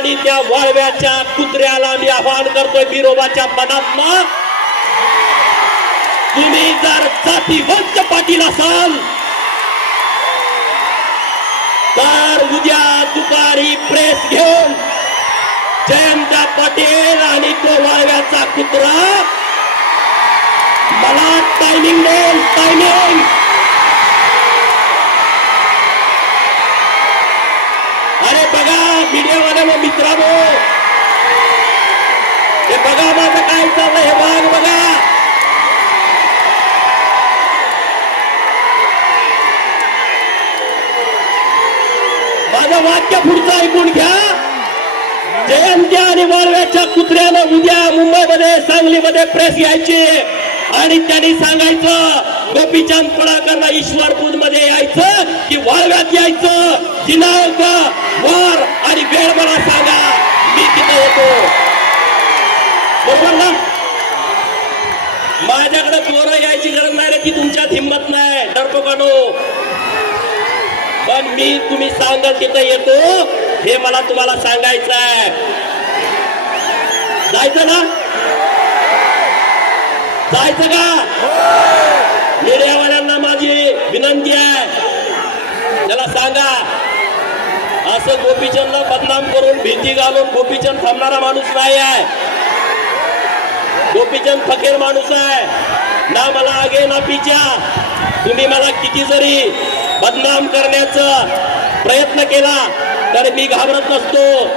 आणि त्या वाळव्याच्या कुत्र्याला मी आवाहन करतोय बिरोबाच्या मनातनं, तुम्ही जर जातीवंत पाटील असाल तर उद्या दुपारी प्रेस घेऊन जयंत पाटील आणि तो वाळव्याचा कुत्रा मला टायमिंग देईल, टायमिंग. अरे बघा मीडियावाले व मित्रांनो, हे बघा माझं काय चाललंय, हे भाग बघा. माझं वाक्य पुढचं ऐकून घ्या. जयंत्या आणि वाळव्याच्या कुत्र्यानं उद्या मुंबईमध्ये, सांगलीमध्ये प्रेस घ्यायची आणि त्यांनी सांगायचं गोपीचंद पडळकरला ईश्वरपूर मध्ये यायचं की वाळव्यात यायचं, दिनांक, वार आणि वेळ मला सांगा, मी तिथे येतो. बरोबर ना? माझ्याकडे पोरं यायची गरज नाही रे, ती तुमच्यात हिंमत नाही डरपोकानो. पण मी तुम्ही सांगाल तिथे येतो, हे मला तुम्हाला सांगायचं आहे. जायचं ना? जायचं का? मीडियावाल्यांना माझी विनंती आहे, त्याला सांगा असं गोपीचंदला बदनाम करून भीती घालून गोपीचंद थांबणारा माणूस नाही आहे. गोपीचंद फकीर माणूस आहे ना, मला आगे ना पिच्या. तुम्ही मला किती जरी बदनाम करण्याचा प्रयत्न केला तर मी घाबरत नसतो.